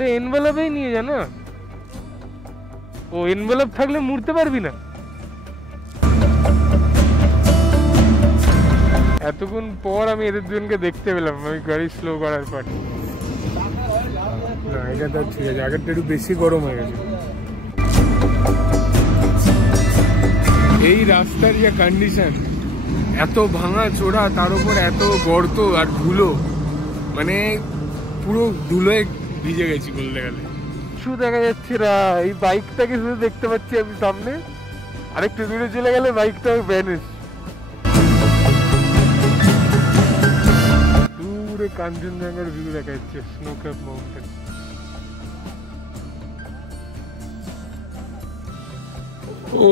আরে এনভেলপেই নিয়ে যা না। ও এনভেলপ থাকলে মুড়তে পারবি না। এতক্ষণ পর আমি এদের দুজনকে দেখতে পেলাম আমি গাড়ি স্লো করার পর। না এটা তো ঠিক আছে, আগেরটা একটু বেশি গরম হয়ে গেছে। এই রাস্তার যে কন্ডিশন, এত ভাঙা চোরা, তার উপর এত গর্ত আর ধুলো, মানে পুরো ধুলোয় ভিজে গেছি বলতে গেলে। কিছু দেখা যাচ্ছে না, এই বাইকটাকে শুধু দেখতে পাচ্ছি আমি সামনে, আরেকটু দূরে চলে গেলে বাইকটা ভ্যানিশ। দূরে কাঞ্চনজঙ্ঘার ভিউ দেখা যাচ্ছে, স্নো ক্যাপ মাউন্টেন। ও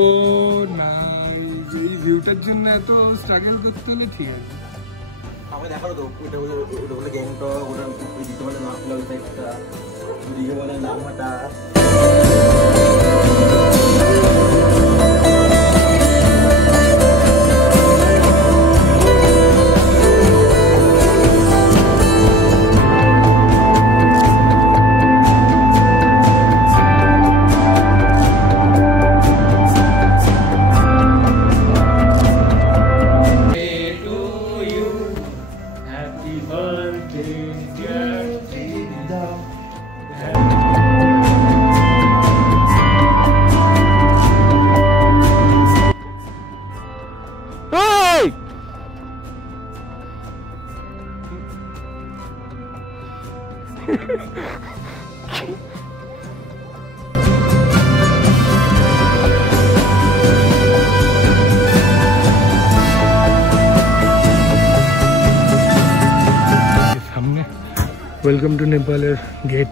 নাইস, এই ভিউটার জন্য এত স্ট্রাগল করতে হলে ঠিক আছে। আমি দেখালো তো ওটা বলে গ্যাংটক, ওটা দিতে বলে নাফলা, ওই সাইডটা দিকে বলে লামাটা। সামনে ওয়েলকাম টু নেপালের গেট।